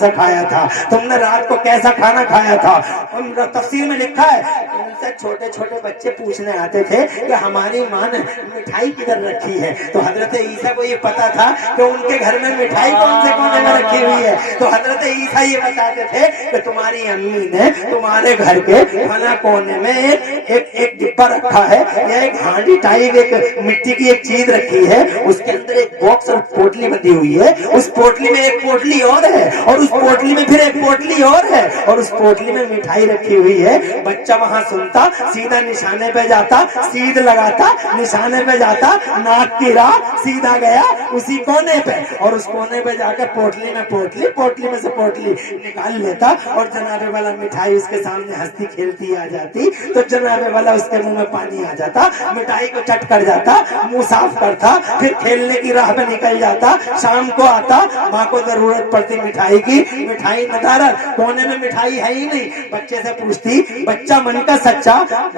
کھایا تھا, تم نے رات کو کیسا کھانا کھایا تھا. تفسیر میں لکھا ہے ان سے چھوٹے چھوٹے بچے پوچھنے آتے تھے کہ ہماری ماں نے مٹھائی کدھر رکھی ہے, تو حضرت عیسیٰ کو یہ پتا تھا کہ ان کے گھر میں مٹھائی کون سے کونے میں رکھی ہوئی ہے. تو حضرت عیسیٰ یہ بتاتے تھے کہ تمہاری امی نے تمہارے گھر کے کھانا کونے میں ایک ڈبہ رکھا ہے, یا ایک ہانڈی ٹائپ ایک مٹی کی ایک چیز رکھی ہے, اس کے اندر ایک باکس اور پوٹلی بندی ہوئی ہے, اس پوٹلی میں ایک پوٹلی اور ہے, اور اس پوٹلی میں پھر ایک پوٹلی اور ہے, اور اس پوٹلی میں مٹھائی رکھی ہوئی ہے. بچہ وہاں سنتا, سیدھا نشانے پہ جاتا, سیدھ لگاتا, نشانے پہ جاتا, ناک کی راہ سیدھا گیا اسی کونے پہ, اور اس کونے پہ جا کے پوٹلی میں پوٹلی میں سے پوٹلی نکال لیتا, اور جناب والا مٹھائی اس کے سامنے ہنستی کھیلتی آ جاتی, تو جناب والا اس کے منہ میں پانی آ جاتا, مٹھائی کو چٹ کر جاتا, منہ صاف کرتا, پھر کھیلنے کی راہ پہ نکل جاتا. شام کو آتا, ماں کو ضرورت پڑتی مٹھائی کی, مٹھائی ندارت, کونے میں مٹھائی ہے ہی نہیں. بچے سے پوچھتی, بچہ من کا سچا,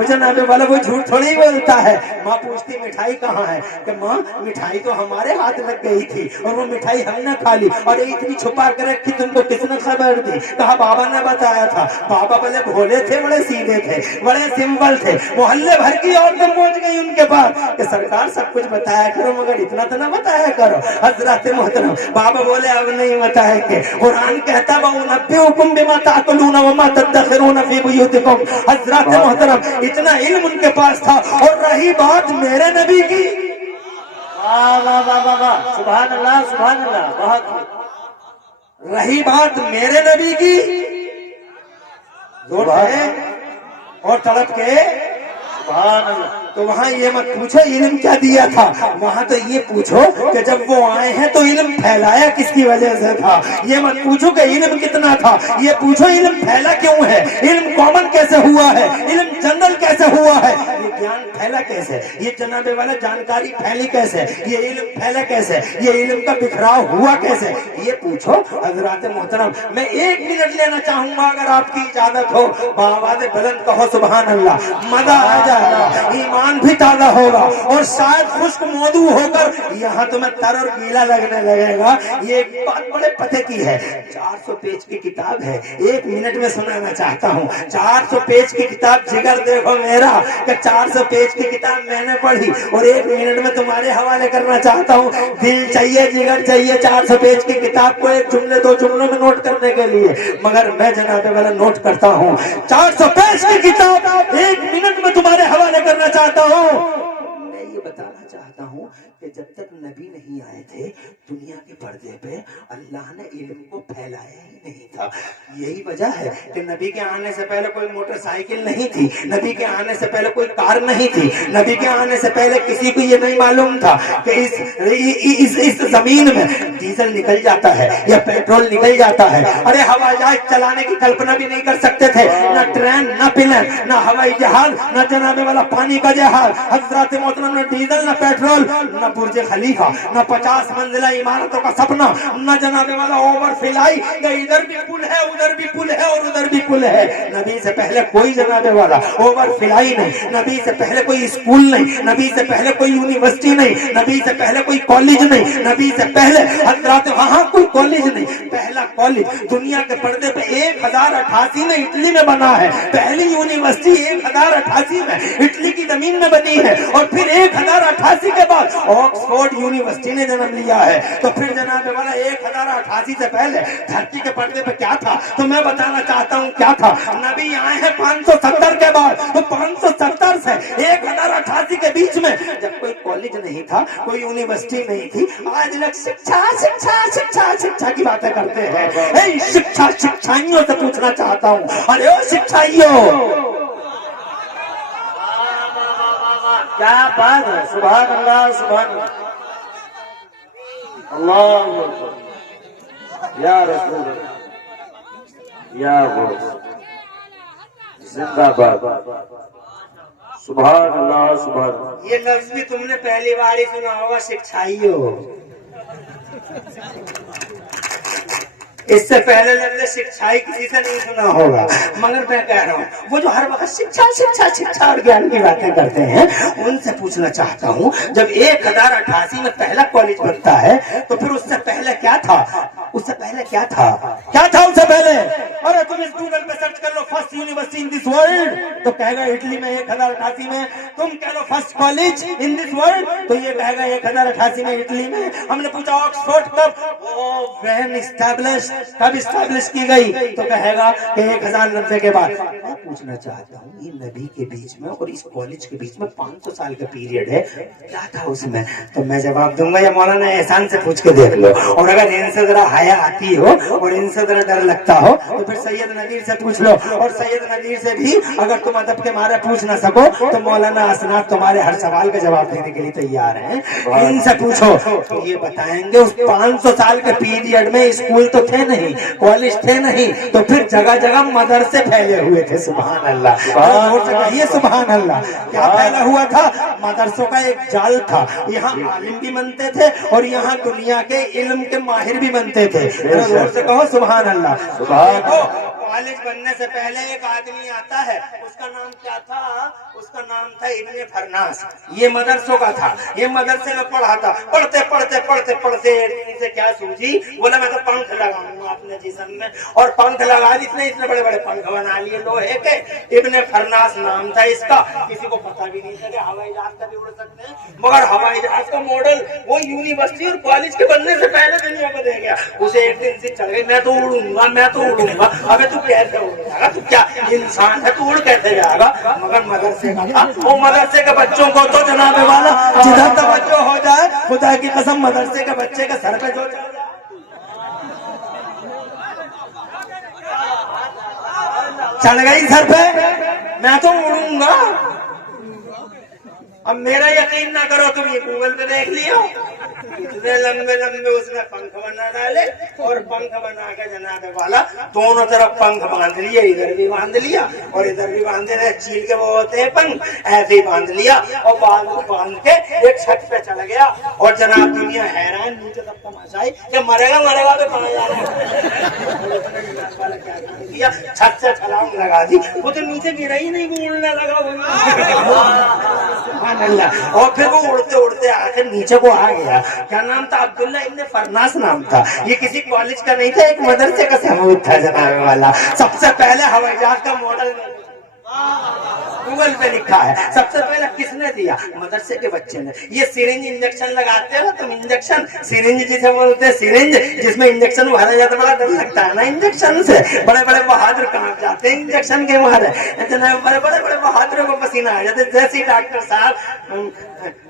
جناب والا وہ جھوٹ تھوڑی بولتا ہے. ماں پوچھتی مٹھائی کہاں ہے, کہ ماں مٹھائی تو ہمارے ہاتھ لگ گئی تھی, اور وہ مٹھائی ہم نے کھا لی, اور اتنی چھپا کر رکھی, تم کو کس نے خبر دی؟ کہا بابا نے بتایا تھا. بابا بڑے بھولے تھے, بڑے سیدھے تھے, بڑے سمپل تھے. محلے بھر کی عورتیں پہنچ گئی ان کے پاس کہ سرکار سب کچھ بتایا کرو, مگر اتنا تو نہ بتایا کرو. حضرت محترم بابا بولے اب نہیں بتائے کہ قرآن کہتا وَأُنَبِّئُكُم بِمَا تَأْكُلُونَ وَمَا تَدَّخِرُونَ فِي بُيُوتِكُم. حضرت محترم اتنا علم ان کے پاس تھا. اور رہی بات میرے نبی کی, سبحان اللہ سبحان اللہ, بہت رہی بات میرے نبی کی, زور سے اور تڑپ کے سبحان اللہ. تو وہاں یہ مت پوچھو علم کیا دیا تھا, وہاں تو یہ پوچھو کہ جب وہ آئے ہیں تو علم پھیلایا کس کی وجہ سے تھا. یہ مت پوچھو کہ علم کتنا تھا, یہ پوچھو علم پھیلا کیوں ہے, علم کامن کیسے ہوا ہے, علم جنرل کیسے ہوا ہے, یہ گیان پھیلا کیسے, یہ جناب والا جانکاری پھیلی کیسے, یہ علم پھیلا کیسے, یہ علم کا بکھراؤ ہوا کیسے, یہ پوچھو. حضرات محترم میں 1 منٹ لینا چاہوں گا اگر آپ کی اجازت ہو. بآواز بلند کہو سبحان اللہ, مزہ آ جائے گا, ایمان بھی تازہ ہوگا, اور شاید خشک موضوع ہو کر یہاں تمہیں تر اور گیلا لگنے لگے گا. یہ ایک بات بڑے پتے کی ہے, 400 پیج کی کتاب ہے, 1 منٹ میں سنانا چاہتا ہوں. 400 پیج کی کتاب, جگر دیکھو میرا کہ 400 پیج کی کتاب میں نے پڑھی اور 1 منٹ میں تمہارے حوالے کرنا چاہتا ہوں. دل چاہیے, جگر چاہیے 400 پیج کی کتاب کو 1 جملے 2 جملوں میں نوٹ کرنے کے لیے, مگر میں جناب والا نوٹ کرتا ہوں. 400 پیج کی کتاب 1 منٹ میں تمہارے حوالے کرنا چاہتا ہوں. میں یہ بتانا چاہتا ہوں کہ جب تک نبی نہیں آئے تھے دنیا کے پردے پہ اللہ نے علم کو پھیلایا ہی نہیں تھا. یہی وجہ ہے کہ نبی کے آنے سے پہلے کوئی موٹر سائیکل نہیں تھی, نبی کے آنے سے پہلے کوئی کار نہیں تھی, نبی کے آنے سے پہلے کسی کو یہ نہیں معلوم تھا کہ اس زمین میں ڈیزل نکل جاتا ہے یا پیٹرول نکل جاتا ہے. ارے ہوائی جہاز چلانے کی کلپنا بھی نہیں کر سکتے تھے, نہ ٹرین, نہ پلین, نہ ہوائی جہاز, نہ جناب والا پانی کا جہاز. حضرات محترم نہ ڈیزل, نہ پیٹرول, نہ برج خلیفہ, نہ 50 منزلہ عمارتوں کا سپنا, نہ جناب والا اوور فلائی, نہ ادھر بھی پل ہے, ادھر بھی پل ہے, اور ادھر بھی پل ہے. نبی سے پہلے کوئی جناب والا اوور فلائی نہیں, نبی سے پہلے کوئی اسکول نہیں, نبی سے پہلے کوئی یونیورسٹی نہیں, نبی سے پہلے کوئی کالج نہیں, نبی سے پہلے حضرات وہاں کوئی کالج نہیں. پہلا کالج دنیا کے پردے پہ 1088 میں اٹلی میں بنا ہے. پہلی یونیورسٹی 1088 میں اٹلی کی زمین میں بنی ہے, اور پھر 1088 کے بعد آکسفورڈ یونیورسٹی نے جنم لیا ہے. تو پھر جناب والا 1088 سے پہلے دھرتی کے پردے پہ کیا تھا, تو میں بتانا چاہتا ہوں کیا تھا. نبی آئے ہیں 570 کے بعد, تو 570 سے 1088 کے بیچ میں جب کوئی کالج نہیں تھا, کوئی یونیورسٹی نہیں تھی. آج لوگ شکشا شکشا شکشا شکشا کی باتیں کرتے ہیں. شکشا شکشائیوں سے پوچھنا چاہتا ہوں, ارے او شکشائیوں, کیا بات ہے, سبحان اللہ سبحان اللہ, اللہ اکبر, یا رسول اللہ, یا زندہ باد, سبحان اللہ سبحان اللہ. یہ لفظ بھی تم نے پہلی بار ہی سنا ہوگا, شکشائیوں. इससे पहले लफ्ज़ शिक्षा ही किसी से नहीं सुना होगा, मगर मैं कह रहा हूँ वो जो हर वक्त शिक्षा शिक्षा शिक्षा और ज्ञान की बातें करते हैं, उनसे पूछना चाहता हूँ, जब 1088 में पहला कॉलेज बनता है तो फिर उससे पहले क्या था? उससे पहले क्या था? क्या था उससे पहले? अरे तुम इस गूगल पे सर्च कर लो first university in this world, तो कहेगा इटली में 1088 में। तुम कह लो first college in this world, तो ये कहेगा 1088 में इटली में। हमने पूछा ऑक्सफोर्ड कब? व्हेन एस्टैब्लिश, कब एस्टैब्लिश की गई? तो कहेगा कि 1090 के बाद। मैं पूछना चाहता हूँ, ये नबी के बीच में और इस कॉलेज के बीच में 500 साल का पीरियड है, क्या था उसमें? तो मैं जवाब दूंगा या मौलाना एहसान से पूछ के देख लो, और अगर इनसे जरा हया आती हो और इनसे जरा डर लगता हो तो फिर सैयद नदीर से पूछ लो, और सैयद नदीर से भी अगर तुम अदब के मारे पूछ ना सको तो मौलाना असनाद तुम्हारे हर सवाल का जवाब देने के लिए तैयार हैं। इनसे पूछो तो ये बताएंगे उस 500 साल के पीरियड में स्कूल तो थे नहीं, कॉलेज थे नहीं, तो फिर जगह जगह मदरसे फैले हुए थे। सुभान अल्लाह, कहिए सुभान अल्लाह। क्या फैला हुआ था? मदरसों का एक जाल था। यहाँ आलिम भी बनते थे और यहाँ दुनिया के इल्म के माहिर भी बनते थे। जोर से कहो सुभान अल्लाह। देखो कॉलेज बनने से पहले एक आदमी आता है, उसका नाम क्या था? उसका नाम था इब्ने फरनास। ये मदरसों का था, ये मदरसे में पढ़ा था। पढ़ते पढ़ते पढ़ते पढ़ते इनसे क्या सूझी, बोला मैं तो पंख लगाऊंगा अपने जिस्म में, और पंख लगा दी। इतने बड़े बड़े पंख बना लिए लोहे के। इब्ने फरनास नाम था इसका। किसी को पता भी नहीं था कि हवाई जहाज का भी उड़ सकते हैं, मगर हवाई जहाज का मॉडल वो यूनिवर्सिटी और कॉलेज के बनने से पहले दुनिया को दे गया। उसे एक दिन से चढ़ गई, मैं तो उड़ूंगा, मैं तो उड़ूंगा। अबे तू कैसे उड़ेगा? तू क्या इंसान है? तू उड़ कैसे जाएगा? मगर मदरसे का था, वो मदरसे के बच्चों को तो जनाबे वाला जिधर तवज्जो हो जाए, खुदा की कसम मदरसे के बच्चे के सर पे जो चढ़ गई सर पे, मैं तो उड़ूंगा। अब मेरा यकीन ना करो तुम ये गूगल पे देख लियो, इतने लंबे लंबे उसने पंख बना डाले, और पंख बना के जनाबे वाला दोनों तरफ पंख बांध लिए, इधर भी बांध लिया और इधर भी बांधे रहे। चील के वो होते हैं पंख, ऐसे ही बांध लिया और बांध के एक छत पे चला गया। और जनाब दुनिया हैरान, नीचे सब तमाशा है कि मरेगा मरेगा तो कहाँ जा रहा है। छत से छलांग लगा दी, वो तो नीचे गिरा ही नहीं, वो उड़ने लगा। और फिर वो उड़ते उड़ते आकर नीचे को आ गया। क्या नाम था? अब्दुल्ला इब्ने फरनास नाम था। ये किसी कॉलेज का नहीं था, एक मदरसे का सबूत था जनाबे वाला। सबसे पहले हवाई जहाज का मॉडल गूगल पे लिखा है। सबसे पहले किसने दिया? मदरसे के बच्चे ने। ये सिरिंज इंजेक्शन लगाते हो तुम, इंजेक्शन सिरिंज जिसे बोलते हैं, सिरिंज जिसमें इंजेक्शन भरा जाता है, बड़ा डर लगता है ना इंजेक्शन से। बड़े बड़े बहादुर कांप जाते हैं इंजेक्शन के मारे, इतने बड़े बड़े बड़े बहादुरों को पसीना आ जाते। जैसे डॉक्टर साहब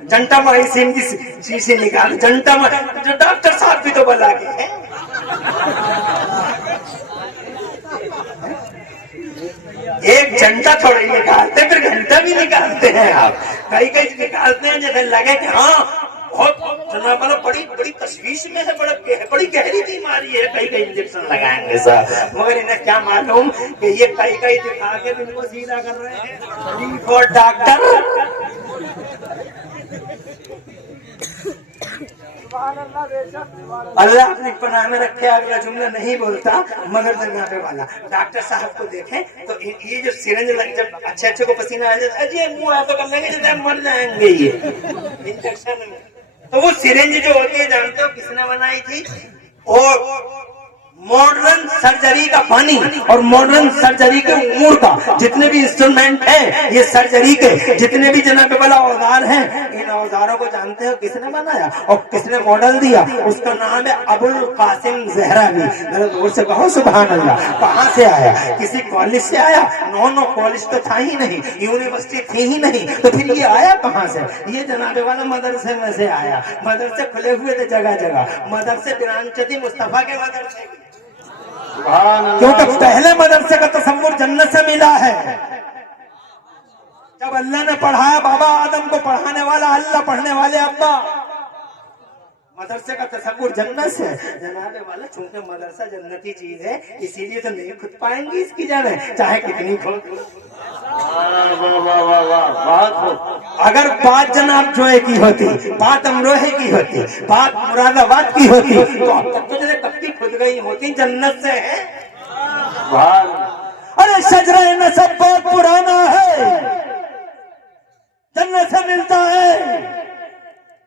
जंटामाइसिन की शीशी निकाल, जो डॉक्टर साहब भी तो बला के हैं। एक घंटा थोड़ा ही निकालते, फिर घंटा भी निकालते हैं आप। कई कई निकालते हैं जैसे लगे कि हाँ बहुत जनाब बड़ी बड़ी तशवीश में है, बड़ी गहरी बीमारी है, कई कई इंजेक्शन लगाएंगे सर। मगर इन्हें क्या मालूम कि ये कई कई दिखा के बिल्कुल सीधा कर रहे हैं। और डॉक्टर अल्लाह अपनी पनाह में रखे, अगला जुमला नहीं बोलता, मगर जनाबे वाला डॉक्टर साहब को देखें तो ये जो सिरिंज लग, जब अच्छे अच्छे को पसीना आ जाता है, अजय मुंह ऐसा कर लेंगे जैसे मर जाएंगे ये इंजेक्शन में। तो वो सिरिंज जो होती है जानते हो किसने बनाई थी? और मॉडर्न सर्जरी का पानी और मॉडर्न सर्जरी के उमूर का जितने भी इंस्ट्रूमेंट हैं, ये सर्जरी के जितने भी जनाबे वाला औजार हैं, इन औजारों को जानते हो किसने बनाया और किसने मॉडल दिया? उसका नाम है अबुल कासिम ज़हरावी। जरा जोर से कहो सुभान अल्लाह। कहाँ से आया? किसी कॉलेज से आया? नो कॉलेज तो था ही नहीं, यूनिवर्सिटी थी ही नहीं, तो फिर ये आया कहाँ से? ये जनाबे वाला मदरसे में से आया। मदरसे खुले हुए थे जगह जगह, मदरसे बिरानचदी मुस्तफा के मदरसे, क्योंकि पहले मदरसे का तसव्वुर जन्नत से मिला है। जब अल्लाह ने पढ़ाया बाबा आदम को, पढ़ाने वाला अल्लाह, पढ़ने वाले अब्बा। मदरसे का तसव्वुर जन्नत से। जनाबे वाला चूंकि मदरसा जन्नती चीज है, इसीलिए तो नहीं खुद पाएंगी इसकी जड़ें, चाहे कितनी खुद। अगर बात जनाब जोए की होती, बात अमरोहे की होती, बात मुरादाबाद की होती, तो अब तक तो जैसे कब की खुद खुद गई होती जन्नत से है। सुभान। अरे शजरे नसब बहुत पुराना है, जन्नत से मिलता है,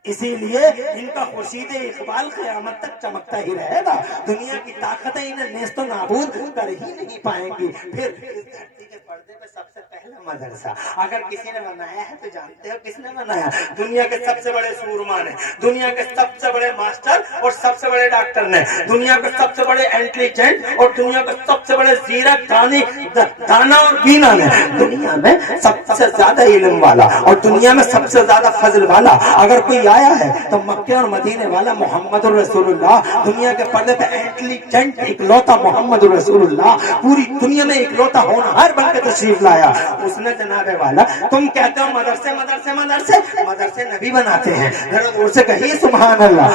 इसीलिए इनका खुर्शीद इकबाल क़यामत तक चमकता ही रहेगा। दुनिया की ताकतें इन्हें नेस्तो नाबूद कर ही नहीं पाएंगी। फिर इस धरती के पर्दे पे सबसे पहला मदरसा अगर किसी ने बनाया है तो जानते हो किसने बनाया? दुनिया के सबसे बड़े सूरमा ने, दुनिया के सबसे बड़े मास्टर और सबसे बड़े डॉक्टर ने, दुनिया के सबसे बड़े इंटेलिजेंट और दुनिया के सबसे बड़े जीरक दाना और बीना ने, दुनिया में सबसे ज्यादा इल्म वाला और दुनिया में सबसे ज्यादा फजल वाला अगर कोई आया है तो मक्के और मदीने वाला मोहम्मद रसूलुल्लाह। दुनिया के पर्दे पे इंटेलिजेंट इकलौता मोहम्मद रसूलुल्लाह, पूरी दुनिया में इकलौता होनहार बनकर तशरीफ लाया। उसने जनाबे वाला, तुम कहते हो मदरसे मदरसे मदरसे, मदरसे नबी बनाते हैं। जरा दूर से कहिए सुभान अल्लाह।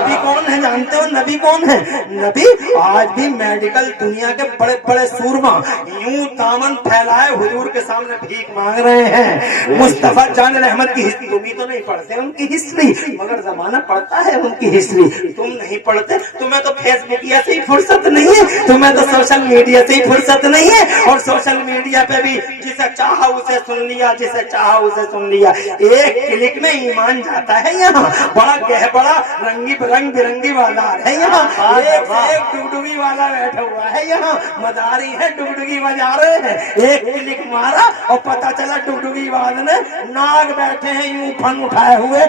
नबी कौन है जानते हो? नबी कौन है? नबी आज भी मेडिकल दुनिया के बड़े बड़े सूरमा यूं दामन फैलाए हुजूर के सामने भीख मांग रहे हैं। मुस्तफा जान रहमत की हिस्ट्री तुम ही तो नहीं पढ़ते उनकी हिस्ट्री, मगर जमाना पढ़ता है उनकी हिस्ट्री। तुम नहीं पढ़ते, तुम्हें तो फेसबुकिया से ही फुर्सत नहीं है, तुम्हें तो सोशल मीडिया से ही फुर्सत नहीं है। और सोशल मीडिया पे भी जिसे चाहा उसे सुन लिया, जिसे चाहा उसे सुन लिया। एक क्लिक में ईमान जाता है। यहाँ बड़ा बड़ा रंग बिरंगी बाजार है। यहाँ एक से एक डुगडुगी वाला बैठा हुआ है। यहाँ मदारी है, डुगडुगी बजा रहे हैं। एक क्लिक मारा और पता चला डुगडुगी वाले ने नाग बैठे हैं यूं फन उठाए हुए,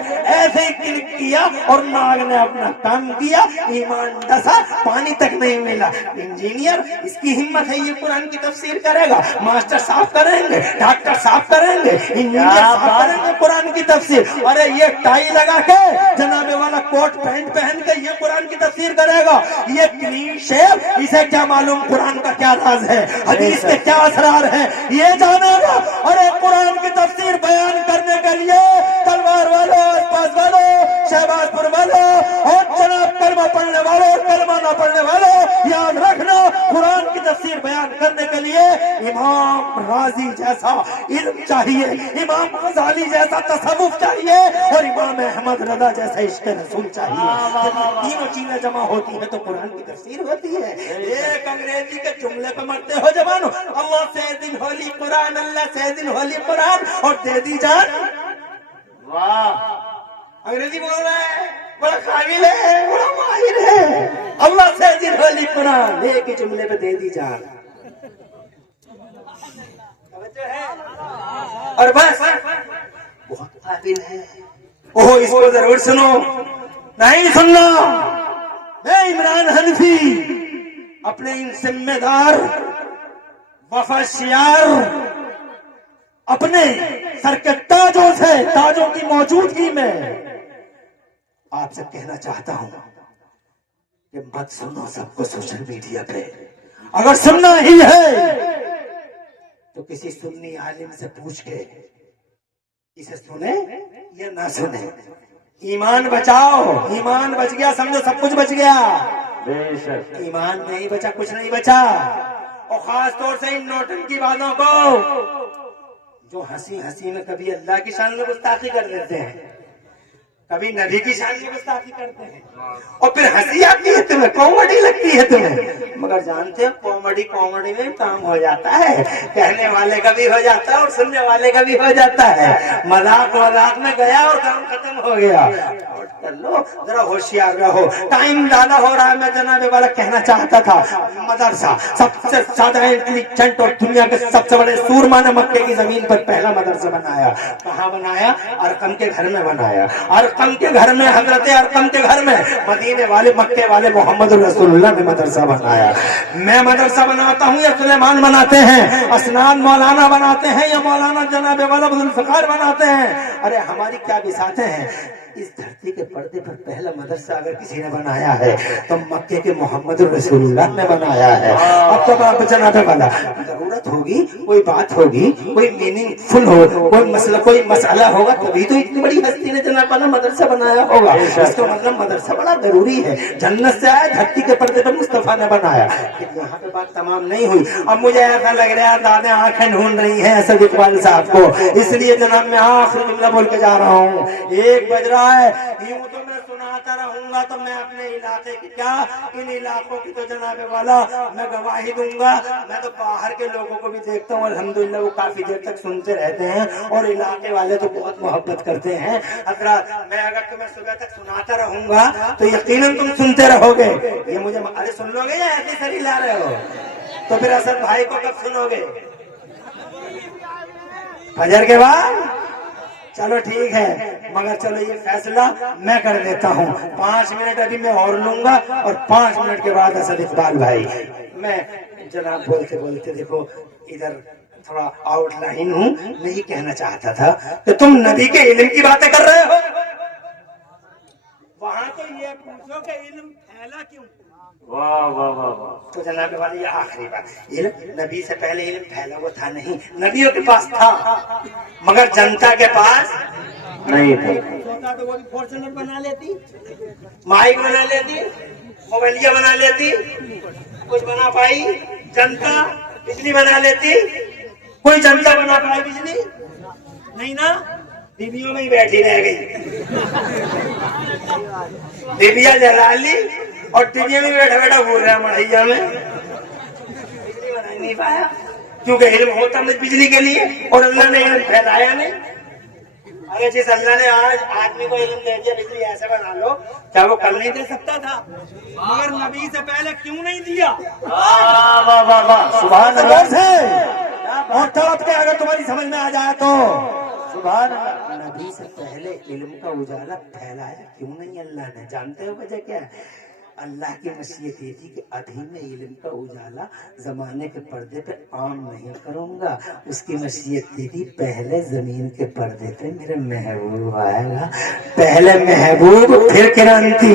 ऐसे ही क्लिक किया और नाग ने अपना काम किया, ईमान डसा, पानी तक नहीं मिला। इंजीनियर इसकी हिम्मत है ये कुरान की तफसीर करेगा, मास्टर साफ करेंगे, डॉक्टर साफ करेंगे, इंजीनियर साफ करेंगे कुरान की तफसीर। अरे ये टाई लगा के जनाबे वाला कोट पैंट पहन के ये कुरान की तफसीर करेगा। ये क्लीन शेव, इसे क्या मालूम कुरान का क्या राज है, हदीस के क्या असरार है, ये जानेगा। अरे कुरान की तफसीर बयान करने के लिए तलवार वालों, पास वालों, शहबाजपुर वालों और जनाब कलमा पढ़ने वालों, कलमा ना पढ़ने वालों, याद रखना कुरान की तफसीर बयान करने के लिए इमाम राजी जैसा इल्म चाहिए, इमाम गजाली जैसा तसव्वुफ चाहिए और इमाम अहमद रजा जैसा इश्क रसूल चाहिए। तीनों चीजें जमा होती है तो कुरान की तफसीर होती है। एक अंग्रेजी के जुमले पे मरते हो जवानों, अल्लाह से दिन होली कुरान, अल्लाह से दिन होली कुरान और दे दी जान। वाह, अंग्रेजी बोल रहा है, बड़ा काबिल है, बड़ा माहिर है। अल्लाह से दिन होली कुरान, एक ही जुमले पे दे दी जान और बस बहुत काबिल है। ओह इसको जरूर सुनो, नहीं सुनना। मैं इमरान हनफी अपने इन जिम्मेदार वफाशियार अपने सर के ताजों से, ताजों की मौजूदगी में आपसे कहना चाहता हूं कि मत सुनो सबको सोशल मीडिया पे। अगर सुनना ही है तो किसी सुन्नी आलिम से पूछ के इसे सुने या ना सुने। ईमान बचाओ, ईमान बच गया समझो सब कुछ बच गया। बेशक ईमान नहीं बचा कुछ नहीं बचा। और खास तौर से इन नौटंकी बातों को जो हंसी हंसी में कभी अल्लाह की शान में गुस्ताखी कर देते हैं, कभी नबी की शान में गुस्ताखी करते हैं और फिर हंसी आती है तुम्हें, कॉमेडी लगती है तुम्हें, मगर जानते हो कॉमेडी कॉमेडी में काम हो जाता है। कहने वाले का भी हो जाता है और सुनने वाले का भी हो जाता है। मजाक मजाक में गया और काम खत्म हो गया। कर लो, जरा होशियार रहो, टाइम ज्यादा हो रहा है। मैं जनाबे वाला कहना चाहता था, मदरसा सबसे ज्यादा इंटेलिजेंट और दुनिया के सबसे बड़े सूरमा ने मक्के की जमीन पर पहला मदरसा बनाया। कहाँ बनाया? अरकम के घर में बनाया। अरकम के घर में, हजरत अरकम के घर में मदीने वाले मक्के वाले मोहम्मद रसूलुल्लाह ने मदरसा बनाया। मैं मदरसा बनाता हूँ या सुलेमान बनाते हैं, असनान मौलाना बनाते हैं या मौलाना जनाबे वाला अब्दुल फ़क़ार बनाते हैं। अरे हमारी क्या बिसाते हैं। इस धरती के पर्दे पर पहला मदरसा अगर किसी ने बनाया है तो मक्के के मोहम्मद रसूलुल्लाह ने बनाया है। अब तो आप जनाबे वाला जरूरत होगी, कोई बात होगी, कोई मीनिंगफुल हो, कोई मसला, कोई मसला होगा, तभी तो इतनी बड़ी हस्ती ने जनाब वाला मदरसा बनाया होगा। इसका मतलब मदरसा बड़ा जरूरी है। जन्नत से आया, धरती के पर्दे पर मुस्तफा ने बनाया। यहाँ पे बात तमाम नहीं हुई। अब मुझे ऐसा लग रहा है दादा आंखें ढूंढ रही है असद इकबाल साहब को, इसलिए जनाब मैं आखिरी जुमला बोल के जा रहा हूँ। 1 बज रहा है, यूं तो मैं सुना सुनाता रहूंगा तो मैं अपने इलाके की क्या, इन इलाकों की तो जनाब वाला मैं गवाही दूंगा। मैं तो बाहर के लोगों को भी देखता हूँ, अल्हम्दुलिल्लाह वो काफी देर तक सुनते रहते हैं, और इलाके वाले तो बहुत मोहब्बत करते हैं। हजरत मैं अगर तुम्हें सुबह तक सुनाता रहूंगा तो यकीनन तुम सुनते रहोगे। ये मुझे अरे सुन लोगे या ऐसी सरी ला रहे हो? तो फिर असद भाई को कब सुनोगे? फजर के बाद? चलो ठीक है, मगर चलो ये फैसला मैं कर देता हूँ। 5 मिनट अभी मैं और लूंगा, और 5 मिनट के बाद असद इकबाल भाई। मैं जनाब बोलते बोलते देखो इधर थोड़ा आउटलाइन हूँ, मैं ये कहना चाहता था कि तुम नबी के इल्म की बातें कर रहे हो, वहां तो ये पूछो कि इल्म फैला क्यों। वाह वाह वाह वाह। तो जनाब वाली ये आखिरी बात, इल्म नबी से पहले इल्म फैला हुआ था नहीं, नबियों के पास था मगर जनता के पास नहीं था। होता तो वो भी फॉर्च्यूनर बना लेती, माइक बना लेती, मोबाइलिया बना लेती, कुछ बना पाई जनता? बिजली बना लेती? कोई जनता बना पाई बिजली? नहीं ना, डिबियों में ही बैठी रह गई। डिबिया जला ली और डिबिया में बैठा बैठा घूर रहा मढ़ैया में, बिजली बना नहीं पाया क्योंकि इल्म होता नहीं बिजली के लिए, और अल्लाह ने इल्म फैलाया नहीं। अरे जिस अल्लाह ने आज आदमी को इल्म दे दिया बिजली ऐसे बना लो, क्या वो कल नहीं दे सकता था? मगर नबी से पहले क्यों नहीं दिया? वाह वाह वाह वाह। सुभान अल्लाह से। और तड़प के अगर तुम्हारी समझ में आ जाए तो सुभान अल्लाह। नबी से पहले इल्म का उजाला फैलाया क्यों नहीं अल्लाह ने? जानते हो वजह क्या है? अल्लाह की मशीयत ये थी कि अभी मैं इल्म का उजाला जमाने के पर्दे पे आम नहीं करूंगा। उसकी मशीयत ये थी पहले जमीन के पर्दे पे मेरे महबूब आएगा, पहले महबूब फिर क्रांति,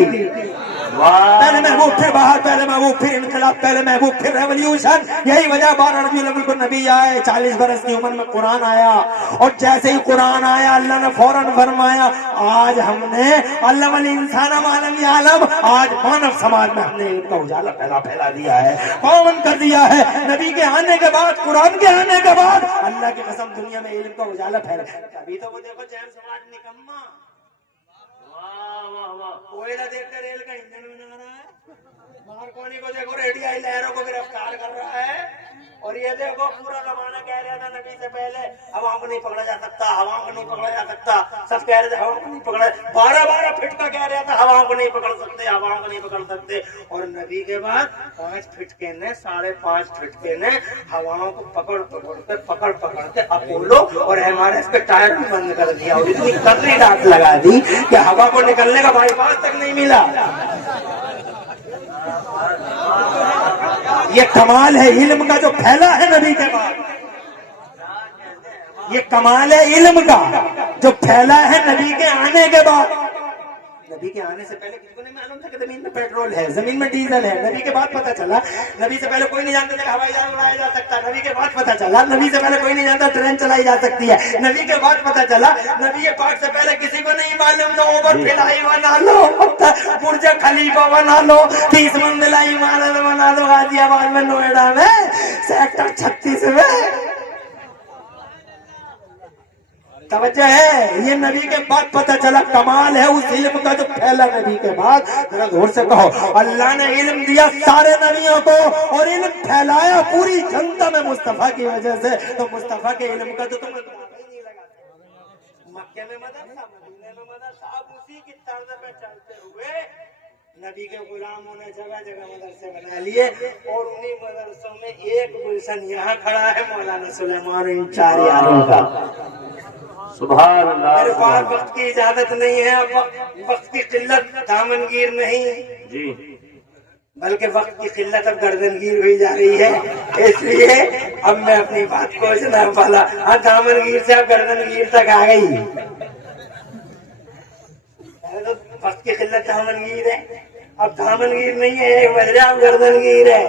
पहले महबूब फिर बाहर, पहले महबूब फिर इनकलाब, पहले महबूब फिर रेवोल्यूशन। यही वजह 12 रबीउल अव्वल को नबी आए, 40 बरस की उम्र में कुरान आया, और जैसे ही कुरान आया अल्लाह ने फौरन फरमाया आज हमने अल्लाह वल इंसान आलम आलम, आज मानव समाज में हमने इनका उजाला फैला दिया है, पावन कर दिया है। नबी के आने के बाद, कुरान के आने के बाद अल्लाह की कसम दुनिया में इल्म का उजाला फैला। अभी तो वो देखो जेम्स वाट निकम्मा कोयला देखकर रेल का इंजन बना रहा है, मार्कोनी को देखो रेडियाई लहरों को गिरफ्तार कर रहा है, और ये देखो पूरा जमाना कह रहा था नबी से पहले हवाओं को नहीं पकड़ा जा सकता, हवाओं को नहीं पकड़ा जा सकता, सब कह रहे थे हवाओं को नहीं पकड़ा, 12 फिटका कह रहा था हवाओं को नहीं पकड़ सकते, हवाओं को नहीं पकड़ सकते, और नबी के बाद 5 फिटके ने 5.5 फिटके ने हवाओं को पकड़ के अपोलो और एमआरएफ के टायर में बंद कर दिया, और इतनी कतरी डांट लगा दी कि हवा को निकलने का बाईपास तक नहीं मिला। ये कमाल है इल्म का जो फैला है नबी के बाद, ये कमाल है इल्म का जो फैला है नबी के आने के बाद। नबी के आने से पहले किसी को नहीं मालूम था कि जमीन में पेट्रोल है, जमीन में डीजल है, नबी के बाद पता चला। नबी से पहले कोई नहीं जानता था हवाई जहाज उड़ाया जा सकता, नबी के बाद पता चला। नबी से पहले कोई नहीं जानता ट्रेन चलाई जा सकती है, नबी के बाद पता चला। नबी के पाक से पहले किसी को नहीं मालूम था ओवर फिलाई बना लो, बुर्ज खलीफा बना लो, 30 मंजिला इमारत बना लो गाजियाबाद में, नोएडा में, सेक्टर 36 में। तवज्जो है, ये नबी के बाद पता चला। कमाल है उस इल्म का जो फैला नबी के बाद। जरा जोर से कहो अल्लाह ने इल्म दिया सारे नबियों को, और इल्म फैलाया पूरी जनता में मुस्तफा की वजह से। तो मुस्तफा के इल्म का तो तुम्हें नहीं लगा। मक्के में मदरसा, मदीने में मदरसा, अब उसी की तर्ज पे चलते हुए नबी के गुलामों ने जगह जगह मदरसे बना लिए, और उन्हीं मदरसों में एक गुलशन यहाँ खड़ा है मौलाना सुलेमान इन 4 यारों का। सुभान अल्लाह। मेरे पास वक्त की इजाजत नहीं है, अब वक्त की किल्लत दामनगीर नहीं जी, बल्कि वक्त की किल्लत अब गर्दनगीर हुई जा रही है, इसलिए अब मैं अपनी बात को जनाब वाला दामनगीर से अब गर्दनगीर तक आ गई। तो वक्त की किल्लत दामनगीर है, अब दामनगीर नहीं है, एक वजह अब गर्दनगीर है।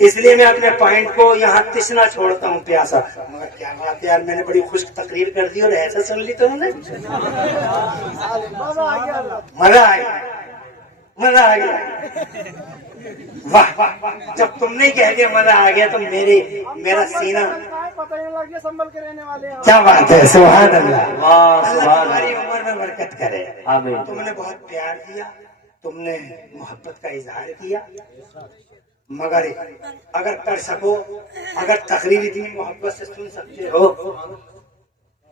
इसलिए मैं अपने पॉइंट को यहाँ तिश्ना छोड़ता हूँ प्यासा। मगर क्या बात है यार, मैंने बड़ी खुश्क तकरीर कर दी और ऐसा सुन ली तुमने, मजा आ गया, मजा आ गया। वाह वाह, जब तुमने कह दिया मजा आ गया तो मेरा सीना पता ही नहीं लग गया संभल के रहने वाले हैं। क्या बात है, सुभान अल्लाह। वाह, अल्लाह सुभान तुम्हारी अल्लाह। उम्र में बरकत करे। आमीन। तुमने बहुत प्यार दिया, तुमने मोहब्बत का इजहार किया, मगर अगर कर सको, अगर तकरीर इतनी मोहब्बत से सुन सकते हो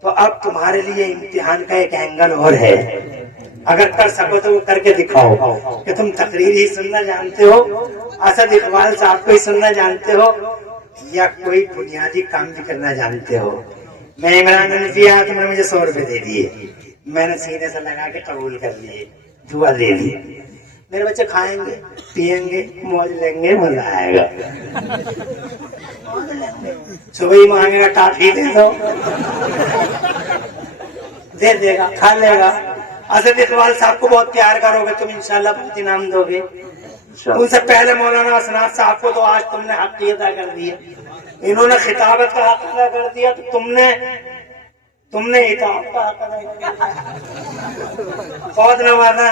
तो अब तुम्हारे लिए इम्तिहान का एक एंगल और है। अगर कर सको तो वो करके दिखाओ कि तुम तकरीर ही सुनना जानते हो, असद इकबाल साहब को ही सुनना जानते हो, या कोई बुनियादी काम भी करना जानते हो। मैं इमरान हनीफी आया, तुमने मुझे 100 रुपए दे दिए, मैंने सीने से लगा के कबूल कर लिए, दुआ दे दी। मेरे बच्चे खाएंगे, पिएंगे, मौज लेंगे, मजा आएगा। सुबह ही मांगेगा टाफी दे दो, दे देगा, खा लेगा। असद इकबाल साहब को बहुत प्यार करोगे तुम, इंशाल्लाह बहुत इनाम दोगे। उनसे पहले मौलाना असनाद साहब को तो आज तुमने हक अदा कर दिया, इन्होंने खिताबत का हक अदा कर दिया, तो तुमने इताअत का हक अदा किया। बहुत नवाजा।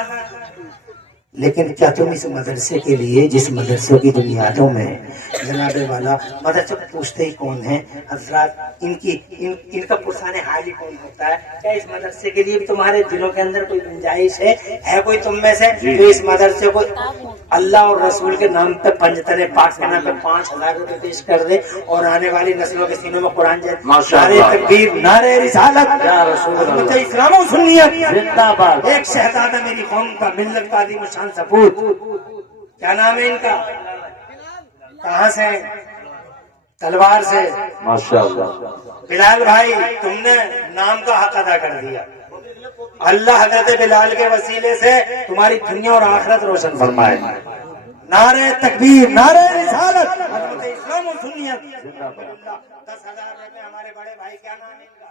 लेकिन क्या तुम इस मदरसे के लिए, जिस मदरसों की बुनियादों में जनाबे वाला मदरसे पूछते ही कौन है हजरात, इनका पुरसाने हाल ही कौन होता है, क्या इस मदरसे के लिए भी तुम्हारे दिलों के अंदर कोई गुंजाइश है कोई तुम में से जो इस मदरसे को अल्लाह और रसूल के नाम पे, पंजतने पाक के नाम पे 5000 रुपए पेश कर दे और आने वाली नस्लों के सीनों में कुरान नारे तकबीर, नारे रिसालत, इस्लाम और सुन्नियत जिंदाबाद। एक शहजादा मेरी कौम का, मिल्लत का आदिम शान सपूत, क्या नाम है इनका, कहाँ से, तलवार से, माशाअल्लाह। बिलाल भाई, तुमने नाम का हक अदा कर दिया। अल्लाह हजरत बिलाल के वसीले से तुम्हारी दुनिया और आखिरत रोशन फरमाए। नारे तकबीर, नारे रिसालत, इस्लाम और सुन्नियत। 10,000 रुपए हमारे बड़े भाई, क्या नाम है इनका,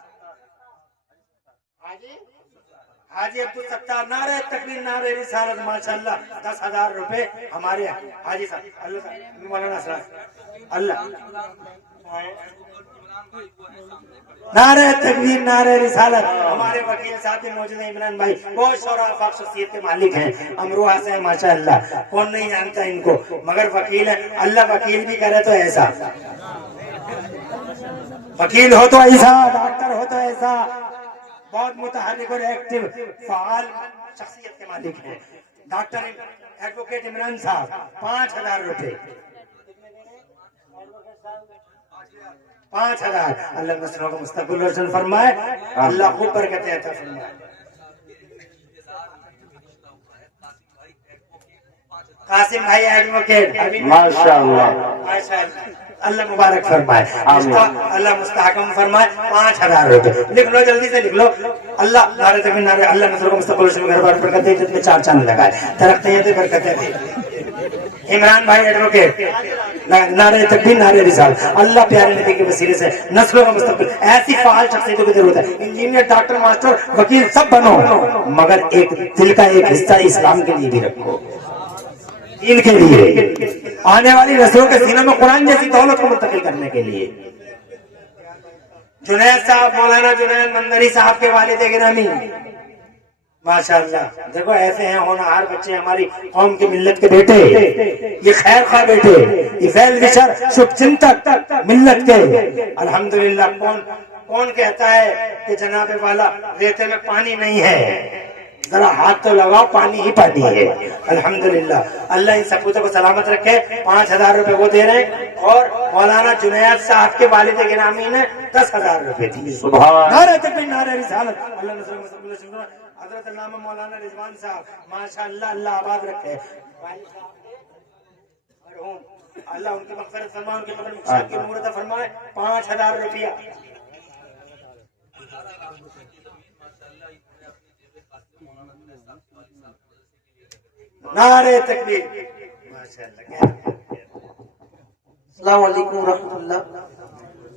हाजी अब्दुल सत्तार, नारे तकबीर, नारे रिसालत, माशाअल्लाह। 10,000 रुपए हमारे हाजी साहब, अल्लाह मौलाना साहब, अल्लाह। नारे तकबीर, नारे रिसालत। हमारे वकील साहब मौजूद है इमरान भाई, बहुत शोराफाक शख्सियत के मालिक हैं, अमरोहा से, माशाअल्लाह। कौन नहीं जानता इनको, मगर वकील है। अल्लाह वकील भी करे तो ऐसा, वकील हो तो ऐसा, डॉक्टर हो तो ऐसा, बहुत मुतहर्रिक और एक्टिव फाल शख्सियत के मालिक हैं। डॉक्टर एडवोकेट इमरान साहब, 5,000 रुपए, 5,000। अल्लाह नस्लों को मुस्तक़बिल रोशन फरमाए, अल्लाह खूब बरकतें अता फरमाए। कासिम भाई एडवोकेट, माशाअल्लाह, माशाअल्लाह, अल्लाह मुबारक फरमाए, अल्लाह मुस्तहकम फरमाए। 5,000 रुपए लिख लो, जल्दी से लिख लो। अल्लाह नारे तकबीर, नारे, अल्लाह नस्लों को मुस्तक़बिल रोशन घर बार बरकत दे, जिसमें 4 चांद लगाए, तरक्की दे, बरकतें दे। इमरान भाई एडवोकेट, नारे तकबीर, नारे रिसालत। अल्लाह प्यारे नबी के वसीले से नस्लों का मुस्तक़बिल, ऐसी फाल शख्सियतों की जरूरत है। इंजीनियर, डॉक्टर, मास्टर, वकील सब बनो, मगर एक दिल का एक हिस्सा इस्लाम के लिए भी रखो, दीन के लिए, आने वाली नस्लों के सीनों में कुरान जैसी दौलत को मुंतकिल करने के लिए। जुनैद साहब, मौलाना जुनैद मंदरी साहब के वालिद गिरामी, माशाअल्लाह। देखो ऐसे हैं होनहार बच्चे, हमारी कौम की मिल्लत के बेटे, ये खैर खा बेटे, ये फैल विशर शुभचिंतक मिल्लत के। अल्हम्दुलिल्लाह। कौन कहता है कि जनाबे वाला रेते में पानी नहीं है, जरा हाथ तो लगाओ, पानी ही पानी है। अल्हम्दुलिल्लाह। अल्लाह इन सपूतों को सलामत रखे। 5,000 रुपए वो दे रहे हैं, और मौलाना जुनैद साहब के वालिद गिरामी ने 10,000 रुपए दिए। नारे तकबीर, नारे रिसालत। अल्लाह हजरत अल्लामा मौलाना रिजवान साहब, माशाअल्लाह, अल्लाह आबाद रखे। अल्लाह उनकी मग़फ़िरत फरमाए, उनके कब्र में साहब की नूर अता फरमाए। 5,000 रुपया। नारे तकबीर, माशाअल्लाह। अस्सलाम वालेकुम रहमतुल्लाह।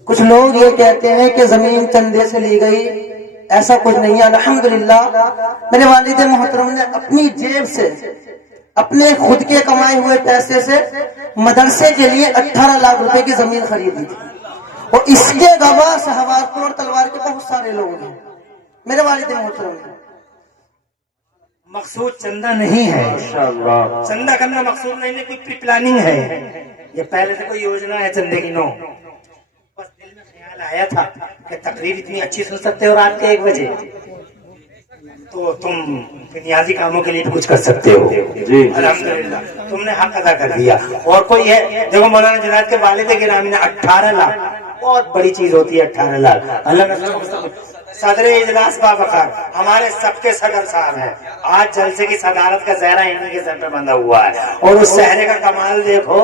कुछ लोग ये कहते हैं कि जमीन चंदे से ली गई, ऐसा कुछ नहीं है। अल्हम्दुलिल्लाह, मेरे वालिद मोहतरम ने अपनी जेब से, अपने खुद के कमाए हुए पैसे से मदरसे के लिए 18 लाख रुपए की जमीन खरीदी थी, और इसके गवाह शहवारपुर और तलवार के बहुत सारे लोग हैं मेरे वालिद मोहतरम ने। मकसूद चंदा नहीं है, चंदा करना मकसूद नहीं है, कोई प्लानिंग है, ये पहले से कोई योजना है चंदे की। नो, बस दिल में ख्याल आया था कि तकरीर इतनी अच्छी सुन सकते हो रात के 1 बजे, तो तुम नियाजी कामों के लिए भी कुछ कर सकते हो। जी अल्हम्दुलिल्लाह तुमने हक अदा कर दिया। और कोई है, देखो मौलाना जुनैद के वालिद गिरामी ने 18 लाख, बहुत बड़ी चीज होती है 18 लाख। अल्लाह सदर इजलास बाबकार हमारे सबके सदर साहब हैं। आज जलसे की सदारत का जहरा इन्हीं के सर पे बंधा हुआ है। और उस सहरे का कमाल देखो